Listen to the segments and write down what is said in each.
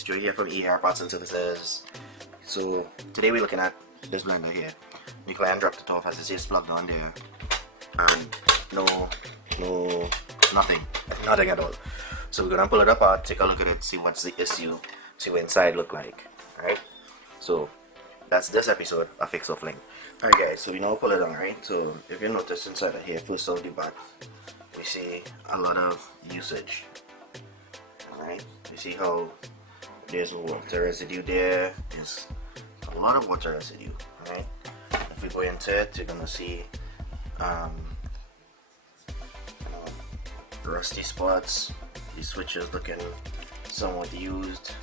guys, Joe here from E.A.R Parts and Services. So today we're looking at this blender here. The client dropped it off as it says plugged on there, and nothing at all. So we're gonna pull it apart, take a look at it, see what's the issue, see what inside look like. Alright, so that's this episode of Fix or Fling. Alright guys, so we now pull it on, right? So if you notice inside of here, first off the back, we see a lot of usage. Alright, you see how there's water residue there. There's a lot of water residue. Alright, if we go into it, you're gonna see rusty spots. The switches looking somewhat used.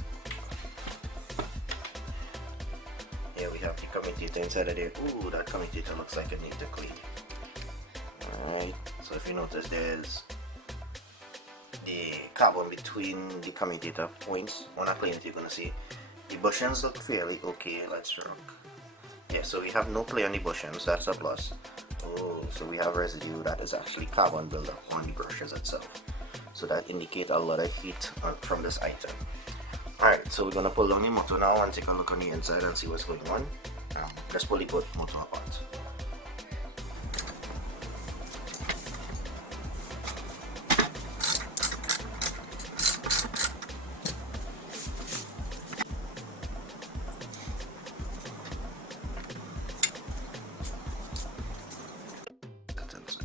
Here we have the commutator inside of there. Ooh, that commutator looks like it needs to clean. Alright, so if you notice, there's the carbon between the commutator points. When I clean it, you're gonna see the bushings look fairly okay. Let's rock. Yeah, so we have no play on the bushings, that's a plus. Oh, so we have residue that is actually carbon buildup on the brushes itself. So that indicates a lot of heat from this item. Alright, so we're gonna pull down the motor now and take a look on the inside and see what's going on. Let's pull the motor apart.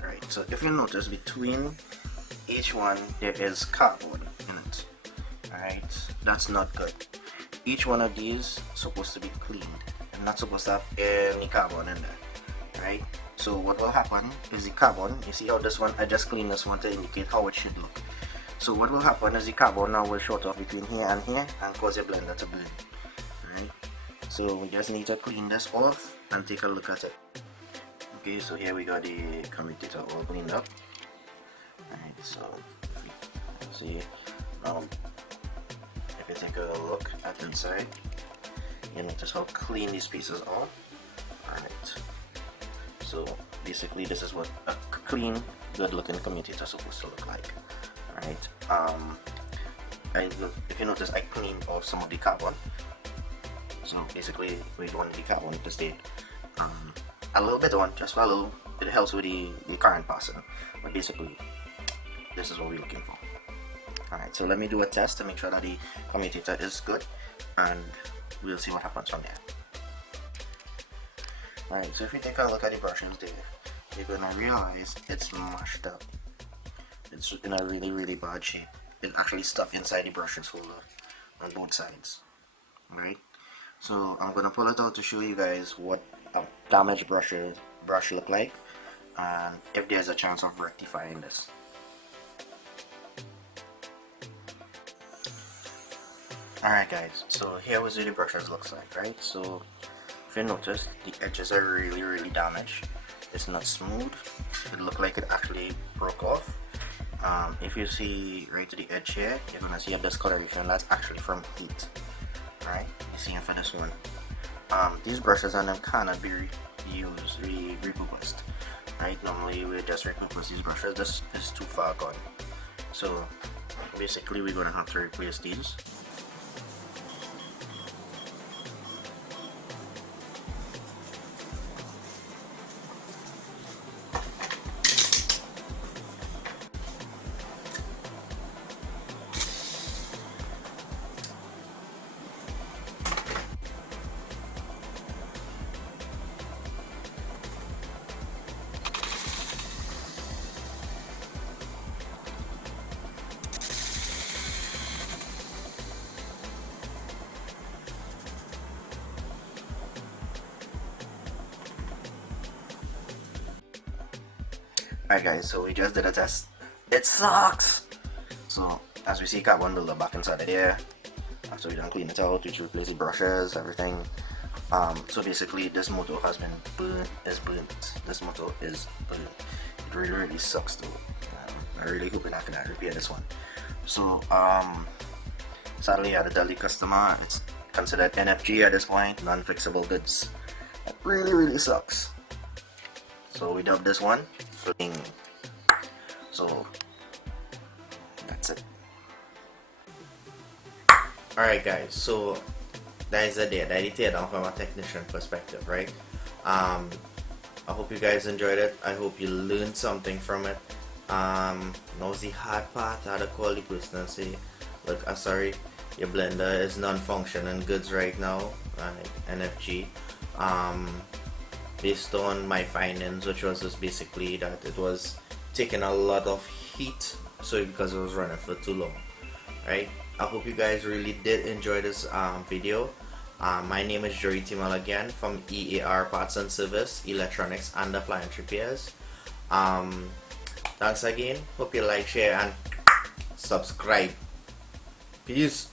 Alright, so if you notice, between each one there is cardboard in it. Alright, that's not good. Each one of these is supposed to be cleaned and not supposed to have any carbon in there. Right? So what will happen is the carbon, you see how this one, I just cleaned this one to indicate how it should look. So what will happen is the carbon now will short off between here and cause your blender to burn. Right? So we just need to clean this off and take a look at it. Okay, so here we got the commutator all cleaned up. Alright, so see, if you take a look at the inside, you notice how clean these pieces are. Alright, so basically this is what a clean, good looking commutator is supposed to look like. Alright, if you notice, I cleaned off some of the carbon. So basically we want the carbon to stay a little bit on, just for a little. It helps with the current passing, but basically this is what we're looking for. Alright, so let me do a test to make sure that the commutator is good, and we'll see what happens from there. Alright, so if you take a look at the brushes there, you're gonna realize it's mashed up. It's in a really bad shape. It's actually stuck inside the brushes holder on both sides. Right? So I'm gonna pull it out to show you guys what a damaged brush look like, and if there's a chance of rectifying this. Alright guys, so here was what the brushes looks like, right? So if you notice, the edges are really damaged. It's not smooth. It looked like it actually broke off. If you see right to the edge here, you're gonna see a discoloration. That's actually from heat. Alright, you see it for this one. These brushes and them cannot be repurposed. Right? Normally we just repurpose these brushes. This is too far gone. So basically we're gonna have to replace these. Alright guys, so we just did a test. It sucks! So as we see, carbon buildup back inside of there. After we done clean it out, we replace the brushes, everything. So basically this motor has been burnt. This motor is burnt. It really sucks though. I really hoping I can repair this one. So sadly I had to tell the customer it's considered NFG at this point, non-fixable goods. It really sucks. So we dubbed this one Fling. So that's it. Alright guys, so that is a day. That is tear down from a technician perspective, right? I hope you guys enjoyed it. I hope you learned something from it. Now's the hard part. I had to call the person and say, look, I'm sorry, your blender is non-functioning goods right now, NFG. Based on my findings, which was just basically that it was taking a lot of heat, so because it was running for too long, right? I hope you guys really did enjoy this video. My name is Jory Timal again from E.A.R Parts and Service, Electronics and Appliance Repairs. Thanks again. Hope you like, share and subscribe. Peace.